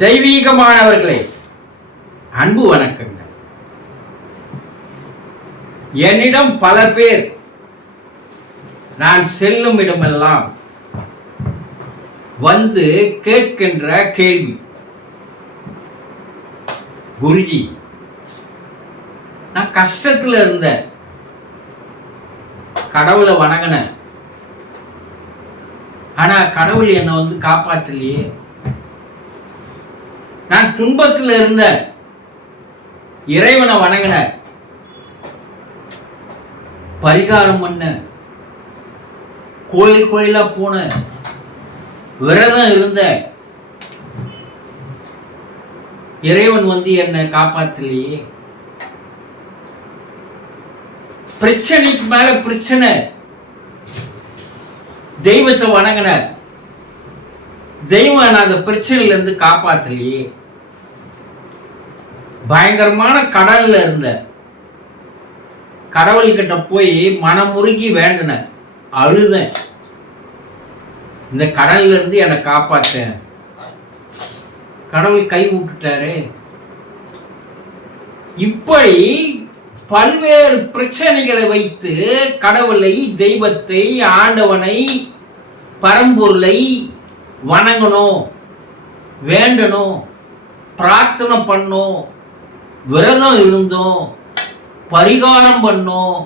தெய்வீகமானவர்களே, அன்பு வணக்கங்கள். என்னிடம் பல பேர் நான் செல்லும் இடமெல்லாம் வந்து கேட்கின்ற கேள்வி, குருஜி, நான் கஷ்டத்துல இருந்த கடவுளை வணங்கின, ஆனா கடவுள் என்னை வந்து காப்பாற்றலையே. நான் துன்பத்தில் இருந்த இறைவனை வணங்கின, பரிகாரம் பண்ண, கோயில் கோயிலா போன, விரதம் இருந்த, இறைவன் வந்து என்னை காப்பாற்றலையே. பிரச்சனைக்கு மேல பிரச்சனை, தெய்வத்தை வணங்கின, தெய்வம் அந்த பிரச்சனையில இருந்து காப்பாற்றலையே. பயங்கரமான கடல்ல இருந்த, கடவுள்கிட்ட போய் மனமுருகி வேண்டின, அழுத, இந்த கடல்ல இருந்து என்னை காப்பாற்ற. கடவுள் கை விட்டுட்டாரு. இப்படி பல்வேறு பிரச்சனைகளை வைத்து கடவுளை, தெய்வத்தை, ஆண்டவனை, பரம்பொருளை வணங்கணும், வேண்டணும், பிரார்த்தனை பண்ணோம், விரதம் இருந்தோம், பரிகாரம் பண்ணோம்.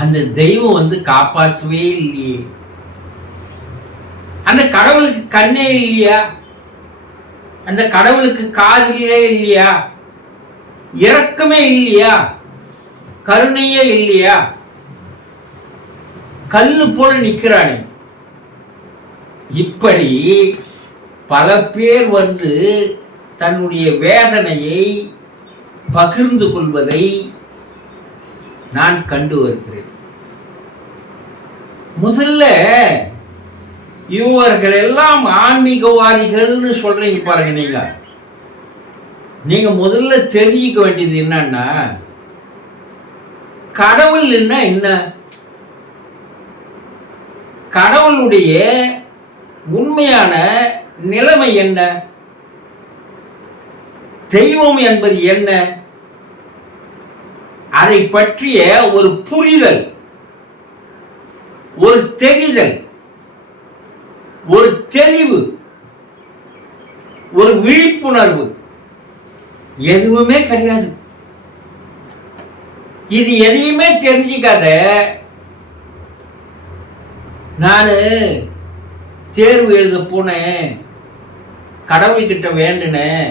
அந்த தெய்வம் வந்து காப்பாற்றவே இல்லையே. அந்த கடவுளுக்கு கண்ணே இல்லையா? அந்த கடவுளுக்கு காதிலே இல்லையா? இரக்கமே இல்லையா? கருணையே இல்லையா? கல்லு போல நிக்கிறானே. இப்படி பல பேர் வந்து தன்னுடைய வேதனையை பகிர்ந்து கொள்வதை நான் கண்டு வருகிறேன். முதல்ல இவர்கள் எல்லாம் ஆன்மீகவாதிகள்னு சொல்றீங்க பாருங்க. நீங்க முதல்ல தெரிஞ்சுக்க வேண்டியது என்னன்னா, கடவுள் என்ன, கடவுளுடைய உண்மையான நிலைமை என்ன, தெய்வம் என்பது என்ன, அதை பற்றிய ஒரு புரிதல், ஒரு தெரிதல், ஒரு தெளிவு, ஒரு விழிப்புணர்வு எதுவுமே கிடையாது. இது எதையுமே தெரிஞ்சுக்காத நானு தேர்வு எழுத போனேன், கடவுள்கிட்ட வேண்டினேன்,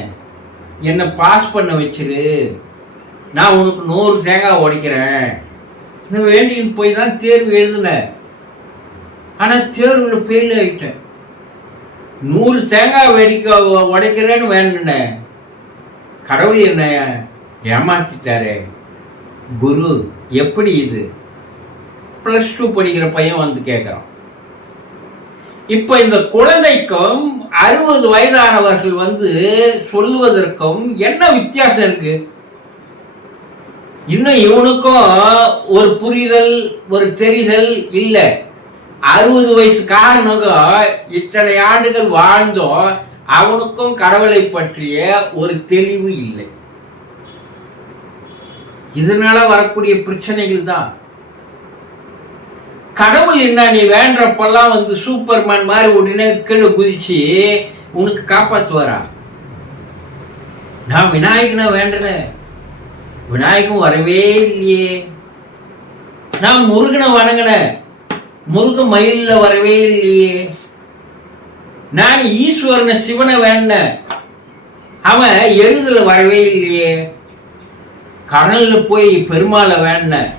என்னை பாஸ் பண்ண வச்சிரு, நான் உனக்கு 100 தேங்காய் உடைக்கிறேன், நான் வேண்டின்னு போய் தான் தேர்வு எழுதினேன். ஆனால் தேர்வில் ஃபெயில் ஆகிட்டேன். 100 தேங்காய் உடைக்கிறேன்னு வேண்டினேன், கடவுள் என்ன ஏமாத்திட்டாரே. குரு, எப்படி இது? +2 படிக்கிற பையன் வந்து கேட்குறான். இப்ப இந்த குழந்தைக்கும் 60 வயதானவர்கள் வந்து சொல்லுவதற்கும் என்ன வித்தியாசம் இருக்கு? இன்னும் இவனுக்கும் ஒரு புரிதல், ஒரு தெரிதல் இல்லை. 60 வயசுக்காரனுங்க இத்தனை ஆண்டுகள் வாழ்ந்தோம், அவனுக்கும் கடவுளை பற்றிய ஒரு தெளிவு இல்லை. இதனால வரக்கூடிய பிரச்சனைகள் தான். கடவுள் என்ன, நீ வேண்டப்பெல்லாம் வந்து சூப்பர்மேன் மாதிரி உடனே கீழே குதிச்சு உனக்கு காப்பாற்றுவாரா? நான் விநாயகனை வேண்டினேன், விநாயகம் வரவே இல்லையே. நான் முருகனை வணங்கினேன், முருகன் மயில வரவே இல்லையே. நான் ஈஸ்வரனை, சிவனை வேண்டினேன், அவன் எருதுல வரவே இல்லையே. கடல்ல போய் பெருமாளை வேண்டினேன்,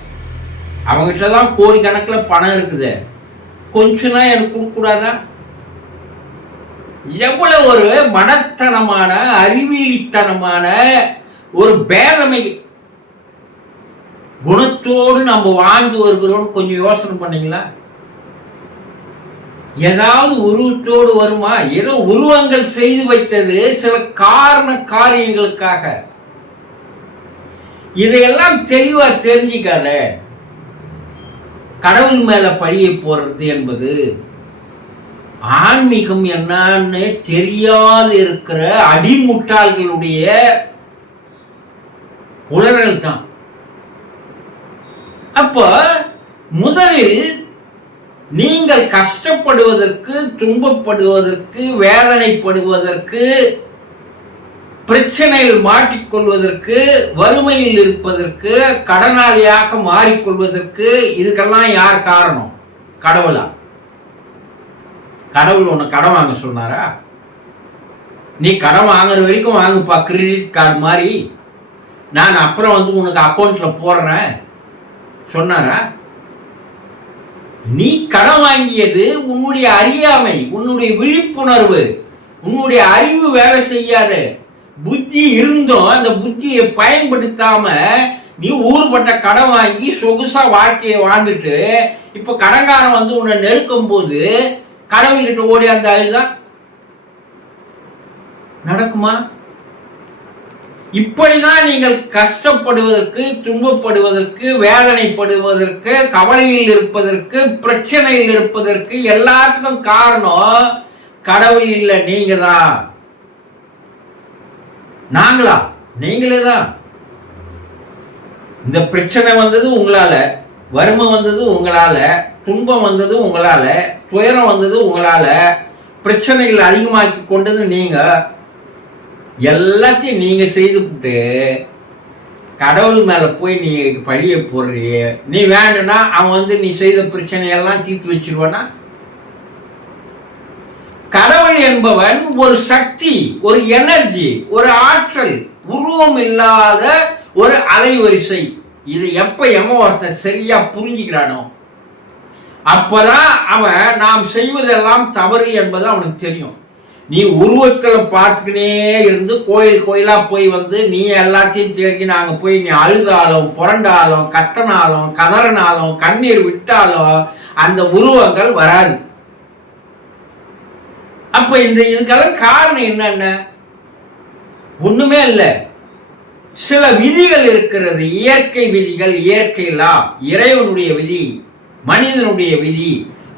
அவங்ககிட்ட தான் கோடிக்கணக்கில் பணம் இருக்குது, கொஞ்சம் தான் எனக்கு கொடுக்கூடாதா? எவ்வளவு ஒரு மடத்தனமான, அறிவியலித்தனமான ஒரு பேதமை குணத்தோடு நம்ம வாழ்ந்து வருகிறோம். கொஞ்சம் யோசனை பண்ணீங்களா? ஏதாவது உருவத்தோடு வருமா? ஏதோ உருவங்கள் செய்து வைத்தது சில காரியங்களுக்காக. இதையெல்லாம் தெளிவா தெரிஞ்சிக்காத. கடவுள் மேல பழியை போடுறது என்பது ஆன்மீகம் என்னன்னு தெரியாது இருக்கிற அடிமுட்டாள்களுடைய உளறல் தான். அப்போ முதலில் நீங்கள் கஷ்டப்படுவதற்கு, துன்பப்படுவதற்கு, வேதனைப்படுவதற்கு, பிரச்சனையில் மாட்டிக்கொள்வதற்கு, வறுமையில் இருப்பதற்கு, கடனாளியாக மாறிக்கொள்வதற்கு இதுக்கெல்லாம் யார் காரணம்? கடவுளா? கடவுள் உன்னை கடன் வாங்க சொன்னாரா? நீ கடன் வாங்குற வரைக்கும் வாங்குப்பா, கிரெடிட் கார்டு மாதிரி, நான் அப்புறம் உனக்கு அக்கௌண்ட்ல போடுறேன் சொன்னாரா? நீ கடன் வாங்கியது உன்னுடைய அறியாமை, உன்னுடைய விழிப்புணர்வு, உன்னுடைய அறிவு வேலை செய்யாத. புத்தி இருந்தும் அந்த புத்தியை பயன்படுத்தாம நீ ஊர்பட்ட கடன் வாங்கி சொகுசா வாழ்க்கையை வாழ்ந்துட்டு இப்ப கடன்காரன் உன்னை நெருக்கும் போது கடவுள்கிட்ட ஓடி அந்த அதுதான் நடக்குமா? இப்படிதான் நீங்கள் கஷ்டப்படுவதற்கு, துன்பப்படுவதற்கு, வேதனைப்படுவதற்கு, கவலையில் இருப்பதற்கு, பிரச்சனையில் இருப்பதற்கு எல்லாத்துக்கும் காரணம் கடவுள் இல்லை, நீங்க தான். நாங்களா? நீங்களே தான். இந்த பிரச்சனை வந்தது உங்களால, வறுமை வந்தது உங்களால, துன்பம் வந்தது உங்களால, துயரம் வந்தது உங்களால, பிரச்சனைகள் அதிகமாக்கி கொண்டது நீங்க. எல்லாத்தையும் நீங்க செய்துவிட்டு கடவுள் மேல போய் நீ பழிய போடுறிய. நீ வேணும்னா அவன் நீ செய்த பிரச்சனையெல்லாம் தீர்த்து வச்சிருவானா? கடவுள் என்பவன் ஒரு சக்தி, ஒரு எனர்ஜி, ஒரு ஆற்றல், உருவம் இல்லாத ஒரு அலைவரிசை. இதை எப்ப ஒருத்தன் சரியா புரிஞ்சுக்கிறானோ அப்பதான் அவன் நாம் செய்வதெல்லாம் தவறு என்பது அவனுக்கு தெரியும். நீ உருவத்துல பார்த்துக்கினே இருந்து கோயில் கோயிலா போய் நீ எல்லாத்தையும் தேடி நாங்க போய் நீ அழுதாலும், புரண்டாலும், கத்தனாலும், கதறனாலும், கண்ணீர் விட்டாலும் அந்த உருவங்கள் வராது. அப்ப இதுக்கெல்லாம் காரணம் என்னென்ன? ஒண்ணுமே இல்லை. சில விதிகள் இருக்கிறது, இயற்கை விதிகள், இயற்கை லா, இறைவனுடைய விதி, மனிதனுடைய விதி,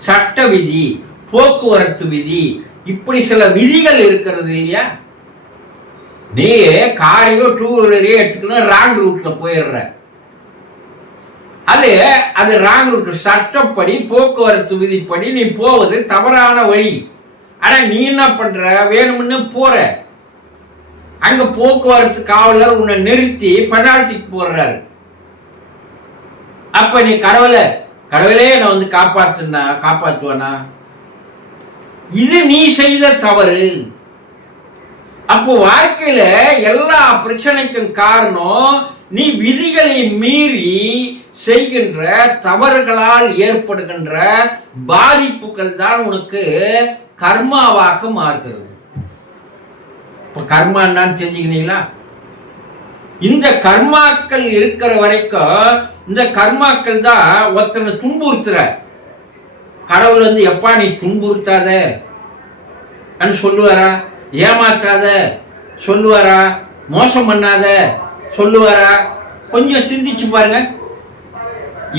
சட்ட விதி, போக்குவரத்து விதி, இப்படி சில விதிகள் இருக்கிறது இல்லையா? நீ காரையோ டூ வீலரையோ எடுத்துக்கணும், ராங் ரூட்ல போயிடுற. அது ராங் ரூட், சட்டப்படி போக்குவரத்து விதிப்படி நீ போவது தவறான வழி. ஆனா நீ என்ன பண்ற? வேணும்னு போற. அங்க போக்குவரத்து காவலர் உன்னை நிறுத்தி பெனால்டி போடுறாரு. அப்ப நீ கடவுளே நான் காப்பாத்துவானா? இது நீ செய்த தவறு. அப்போ வாழ்க்கையில எல்லா பிரச்சனைக்கும் காரணம் நீ விதிகளை மீறி செய்கின்ற தவறுகளால் ஏற்படுகின்ற பாதிப்புகள் தான் உனக்கு கர்மாவாக மாறுகிறது. இப்ப கர்மா என்னன்னு தெரிஞ்சுக்கிறீங்களா? இந்த கர்மாக்கள் இருக்கிற வரைக்கும் இந்த கர்மாக்கள் தான் ஒருத்தனை துன்புறுத்துற. கடவுள் எப்பா நீ துன்புறுத்தாத சொல்லுவாரா? ஏமாற்றாத சொல்லுவாரா? மோசம் பண்ணாத சொல்லுவாரா? கொஞ்சம் சிந்திச்சு பாருங்க.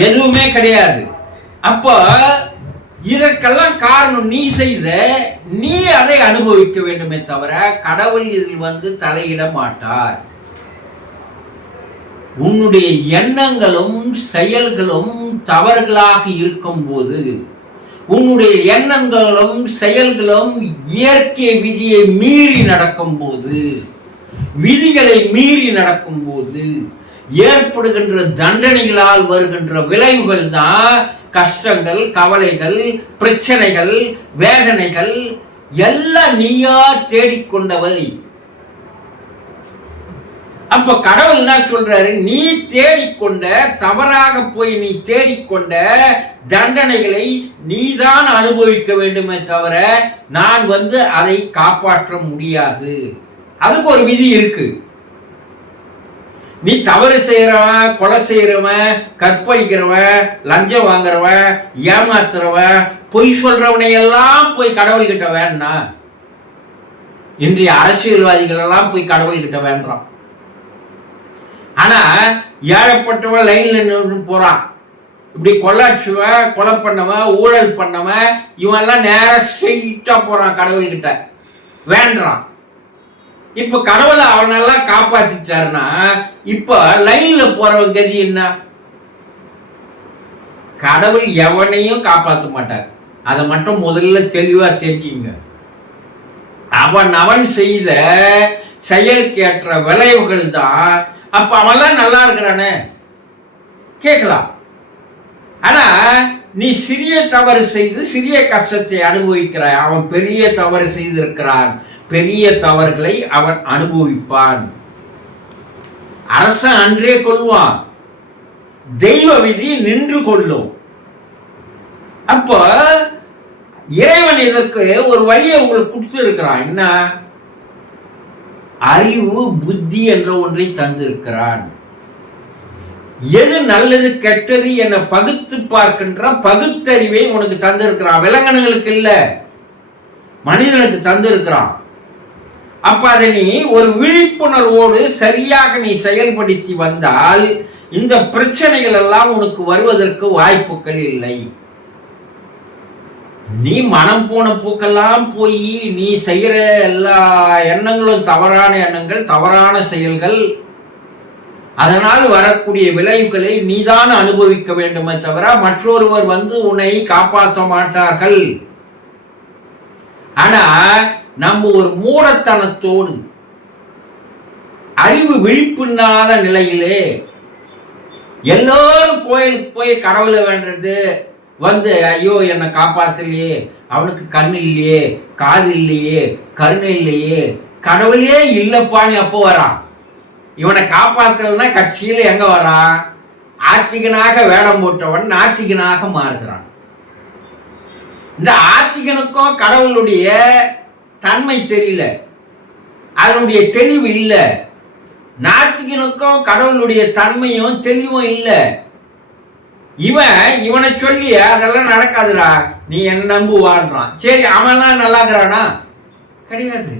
எதுவுமே கிடையாது. அப்போ இதற்கெல்லாம் காரணம் நீ அதை அனுபவிக்க வேண்டுமே தவிர கடவுள் இதில் தலையிட மாட்டார். உன்னுடைய எண்ணங்களும் செயல்களும் தவறுகளாக இருக்கும் போது, உன்னுடைய எண்ணங்களும் செயல்களும் இயற்கை விதியை மீறி நடக்கும் போது, விதிகளை மீறி நடக்கும் போது ஏற்படுகின்ற தண்டனைகளால் வருகின்ற விளைவுகள் தான் கஷ்டங்கள், கவலைகள், பிரச்சனைகள், வேதனைகள் எல்லாம் நீயா தேடிக்கொண்டவை. அப்ப கடவுள் என்ன சொல்றாரு? நீ தேடிக்கொண்ட, தவறாக போய் நீ தேடிக்கொண்ட தண்டனைகளை நீதான் அனுபவிக்க வேண்டுமே தவிர நான் அதை காப்பாற்ற முடியாது. அதுக்கு ஒரு விதி இருக்கு. நீ தவறு செய்யறவன், கொலை செய்யறவன், கற்பழிக்கிறவன், லஞ்சம் வாங்குறவன், ஏமாத்துறவன், பொய் சொல்றவனை எல்லாம் போய் கடவுள் கிட்ட வேண்டா. இன்றைய அரசியல்வாதிகள் எல்லாம் போய் கடவுள் கிட்ட வேண்டாம். ஆனா ஏழைப்பட்டவன் லைன்ல நின்று போறான். இப்படி கொள்ளாச்சுவன், கொலை பண்ணவன், ஊழல் பண்ணவன், இவன்லாம் நேரம் ஸ்ட்ரெயிட்டா போறான் கடவுள்கிட்ட, வேண்டான். இப்ப கடவுளை அவனெல்லாம் காப்பாத்திட்டாருன்னா இப்ப லைன்ல போறவன் கதி என்ன? கடவுள் எவனையும் காப்பாற்ற மாட்டார். அதை மட்டும் முதல்ல தெளிவா தெரிஞ்சுங்க. அவன் செய்த செயற்கேற்ற விளைவுகள் தான். அப்ப அவன்லாம் நல்லா இருக்கிறானே கேட்கலாம். ஆனா நீ சிறிய தவறு செய்து சிறிய கஷ்டத்தை அனுபவிக்கிறாய். அவன் பெரிய தவறு செய்திருக்கிறான். பெரிய தவறுகளை அவன் அனுபவிப்பான். அரசன் அன்றே கொள்வான். தெய்வ விதி நின்று கொள்ளும். அப்ப இறைவன் இதற்கு ஒரு வழியை உங்களுக்கு கொடுத்து இருக்கிறான். என்ன? அறிவு, புத்தி என்ற ஒன்றை தந்திருக்கிறான். எது நல்லது கெட்டது என பகுத்து பார்க்கின்ற பகுத்தறிவை உனக்கு தந்திருக்கிறான். விலங்கினங்களுக்கு இல்ல, மனிதனுக்கு தந்திருக்கிறான். அப்ப அதை நீ ஒரு விழிப்புணர்வோடு சரியாக நீ செயல்படுத்தி வந்தால் இந்த பிரச்சனைகள் எல்லாம் உனக்கு வருவதற்கு வாய்ப்புகள் இல்லை. நீ மனம் போன பூக்கெல்லாம் போய் நீ செய்யற எல்லா எண்ணங்களும் தவறான எண்ணங்கள், தவறான செயல்கள். அதனால் வரக்கூடிய விளைவுகளை நீதான் அனுபவிக்க வேண்டுமே தவிர மற்றொருவர் வந்து உன்னை காப்பாற்ற மாட்டார்கள். ஆனா நம்ம ஒரு மூடத்தனத்தோடு அறிவு விழிப்பில்லாத நிலையிலே எல்லாரும் கோயிலுக்கு போய் கடவுளை வேண்டது வந்து, ஐயோ என்னை காப்பாத்தலையே, அவனுக்கு கண் இல்லையே, காது இல்லையே, கருணை இல்லையே, கடவுளே இல்லப்பான்னு அப்போ வரான். இவனை காப்பாத்தலைன்னா கட்சியில எங்க வரான்? ஆத்திகனாக வேடம் போட்டவன் நாத்திகனாக மாறுகிறான். இந்த ஆத்திகனுக்கும் கடவுளுடைய தன்மை தெரியல, அதனுடைய தெளிவு இல்லை. நாத்திகனுக்கும் கடவுளுடைய தன்மையும் தெளிவும் இல்லை. இவனை சொல்லி அதெல்லாம் நடக்காதுடா, நீ என்ன நம்புவான்றான். சரி, அவன்லாம் நல்லாக்குறானா? கிடையாது.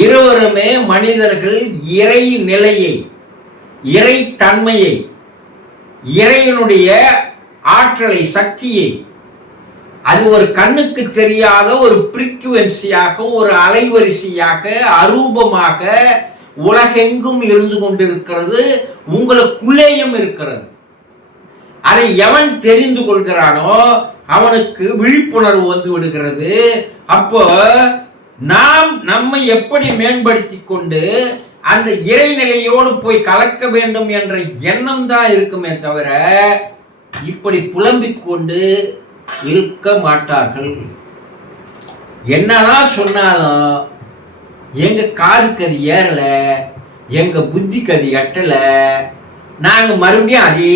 இருவருமே மனிதர்கள் இறை நிலையை, இறை தன்மையை, இறைவனுடைய ஆற்றலை, சக்தியை, அது ஒரு கண்ணுக்கு தெரியாத ஒரு ஃப்ரீக்குவென்சியாக, ஒரு அலைவரிசையாக, அரூபமாக உலகெங்கும் இருந்து கொண்டிருக்கிறது. உங்களுக்குள்ளேயும் இருக்கிறது. அதை எவன் தெரிந்து கொள்கிறானோ அவனுக்கு விழிப்புணர்வு வந்து விடுகிறது. அப்போ நாம் நம்மை எப்படி மேம்படுத்தி கொண்டு அந்த இறைநிலையோடு போய் கலக்க வேண்டும் என்ற எண்ணம் தான் இருக்குமே தவிர இப்படி புலம்பிக் கொண்டு இருக்க மாட்டார்கள். என்னதான் சொன்னாலும் எங்க காதுக்கு அது ஏறல, எங்க புத்திக்கு அது எட்டல, நாங்க மறுபடியும் அதே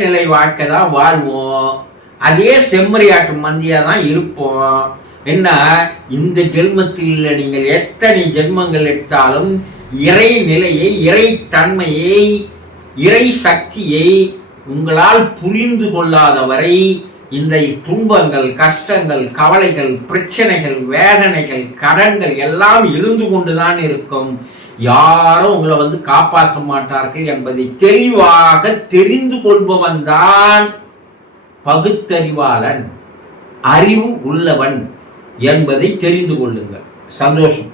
நிலை வாழ்க்கை தான் வாழ்வோம், அதே செம்மறியாட்டு மந்தியா தான் இருப்போம். என்ன, இந்த ஜென்மத்தில் நீங்கள் எத்தனை ஜென்மங்கள் எடுத்தாலும் இறை நிலையை, இறை தன்மையை, இறை சக்தியை உங்களால் புரிந்து கொள்ளாத வரை இந்த துன்பங்கள், கஷ்டங்கள், கவலைகள், பிரச்சனைகள், வேதனைகள், கடன்கள் எல்லாம் இருந்து கொண்டுதான் இருக்கும். யாரும் உங்களை வந்து காப்பாற்ற மாட்டார்கள் என்பதை தெளிவாக தெரிந்து கொள்பவன் தான் பகுத்தறிவாளன், அறிவு உள்ளவன் என்பதை தெரிந்து கொள்ளுங்கள். சந்தோஷம்.